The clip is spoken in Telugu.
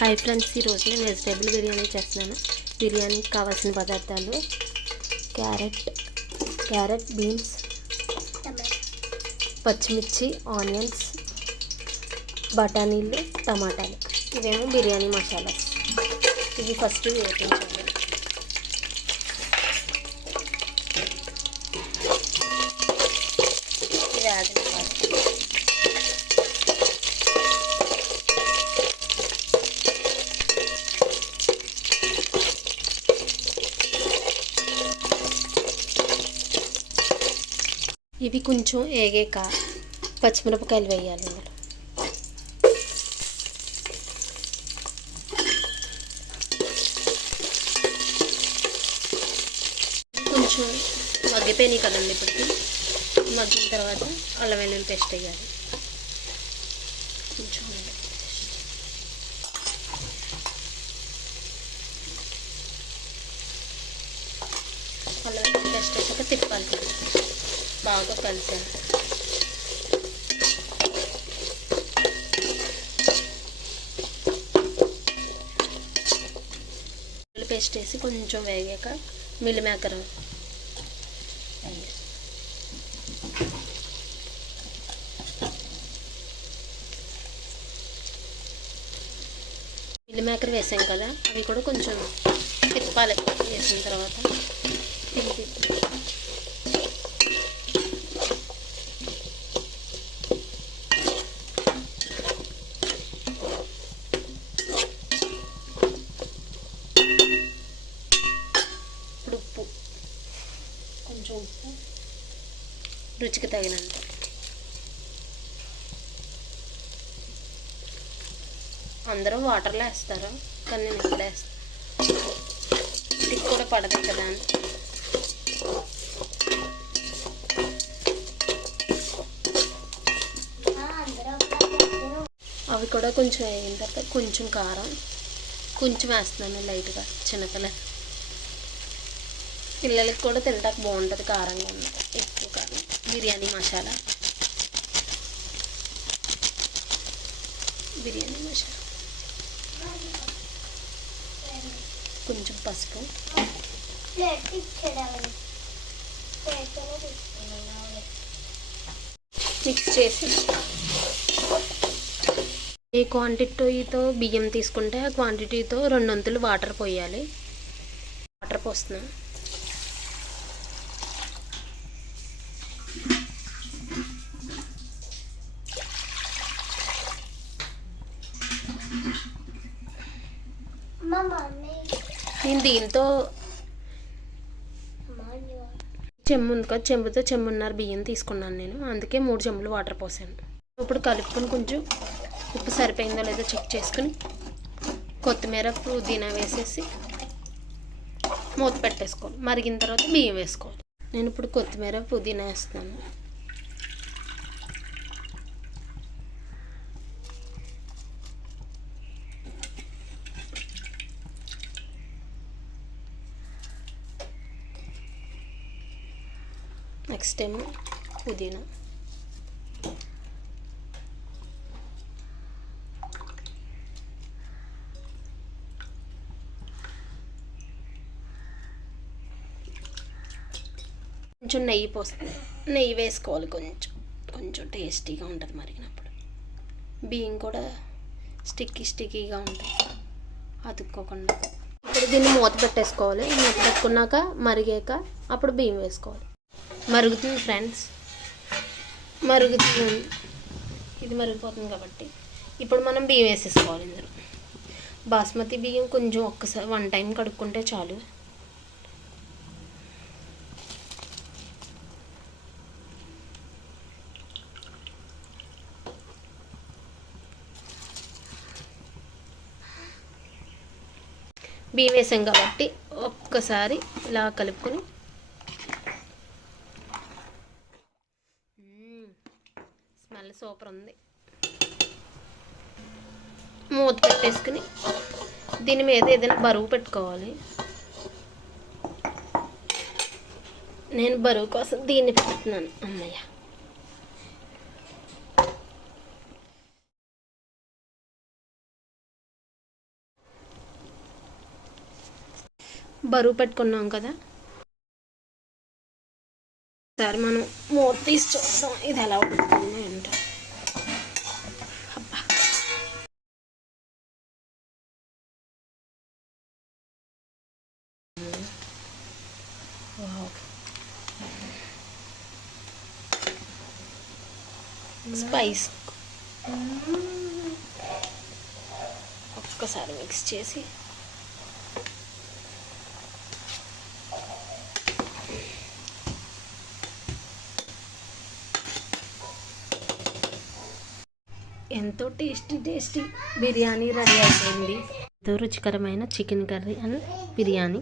హాయ్ ఫ్రెండ్స్, ఈరోజు నేను వెజిటేబుల్ బిర్యానీ చేస్తున్నాను. బిర్యానీకి కావాల్సిన పదార్థాలు క్యారెట్, బీన్స్, పచ్చిమిర్చి, ఆనియన్స్, బఠానీలు, టమాటాలు. ఇవేమో బిర్యానీ మసాలాస్. ఇవి ఫస్ట్ వేయించాలి. ఇది ఆగిన ఇవి కొంచెం ఏగాక పచ్చిమిరపకాయలు వేయాలి. ఇందులో కొంచెం మగ్గిపోయినాయి కదండి. ఇప్పటికి మగ్గిన తర్వాత అల్లం వెల్లుల్లి పేస్ట్ వేయాలి. కొంచెం అల్లం వెల్లుల్లి పేస్ట్ వేసాక తిప్పాలి బాగా కలిసాను. పేస్ట్ వేసి కొంచెం వేగాక మిల్ మేకర్ వేసాం కదా, అవి కూడా కొంచెం తిప్పాలి. వేసిన తర్వాత తిప్పి కొంచెం ఉప్పు రుచికి తగినంత. అందరూ వాటర్లో వేస్తారు, కానీ నేను ఇక్కడ వేస్తాను. ఇది కూడా పడదు కదా అని. అవి కూడా కొంచెం వేగిన తర్వాత కొంచెం కారం కొంచెం వేస్తున్నాను లైట్గా. పిల్లలకి కూడా తినడానికి బాగుంటుంది కారంగా ఉన్నది. ఎక్కువ కారం. బిర్యానీ మసాలా కొంచెం పసుపు, మిక్స్ చేసి ఏ క్వాంటిటీతో బియ్యం తీసుకుంటే ఆ క్వాంటిటీతో 2 వంతులు వాటర్ పోయాలి. వాటర్ పోస్తున్నా. నేను దీంతో చెంబు ఉంది కదా, చెంబుతో 1.5 బియ్యం తీసుకున్నాను నేను. అందుకే 3 చెంబులు వాటర్ పోసాను. ఇప్పుడు కలుపుకొని కొంచెం ఉప్పు సరిపోయిందో లేదో చెక్ చేసుకుని కొత్తిమీర, పుదీనా వేసేసి మూత పెట్టేసుకోవాలి. మరిగిన తర్వాత బియ్యం వేసుకోవాలి. నేను ఇప్పుడు కొత్తిమీర, పుదీనా వేస్తున్నాను. నెక్స్ట్ ఏమో పుదీనా, కొంచెం నెయ్యి వేసుకోవాలి. కొంచెం టేస్టీగా ఉంటుంది మరిగినప్పుడు. బియ్యం కూడా స్టిక్కీగా ఉంటుంది అతుక్కోకుండా. ఇప్పుడు దీన్ని మూత పెట్టేసుకోవాలి. మూత పెట్టుకున్నాక మరిగాక అప్పుడు బియ్యం వేసుకోవాలి. మరుగుతుంది ఫ్రెండ్స్, మరుగుతుంది. ఇది మరిగిపోతుంది కాబట్టి ఇప్పుడు మనం బియ్యం వేసేసుకోవాలి. ఇందులో బాస్మతి బియ్యం కొంచెం ఒక్కసారి 1 టైం కడుక్కుంటే చాలు. బియ్యం వేసాం కాబట్టి ఒక్కసారి ఇలా కలుపుకొని స్మెల్ సూపర్ ఉంది. మూత పెట్టేసుకుని దీని మీద ఏదైనా బరువు పెట్టుకోవాలి. నేను బరువు కోసం దీన్ని పెడుతున్నాను. అమ్మయ్య. బరువు పెట్టుకున్నాం కదా, ఒకసారి మనం మూత తీసి చూద్దాం ఇది ఎలా ఉంటుంది అంటే. అబ్బా, స్పైస్ ఒక్కసారి మిక్స్ చేసి ఎంతో టేస్టీ బిర్యానీ రెడీ అయిపోయింది. ఎంతో రుచికరమైన చికెన్ కర్రీ అండ్ బిర్యానీ.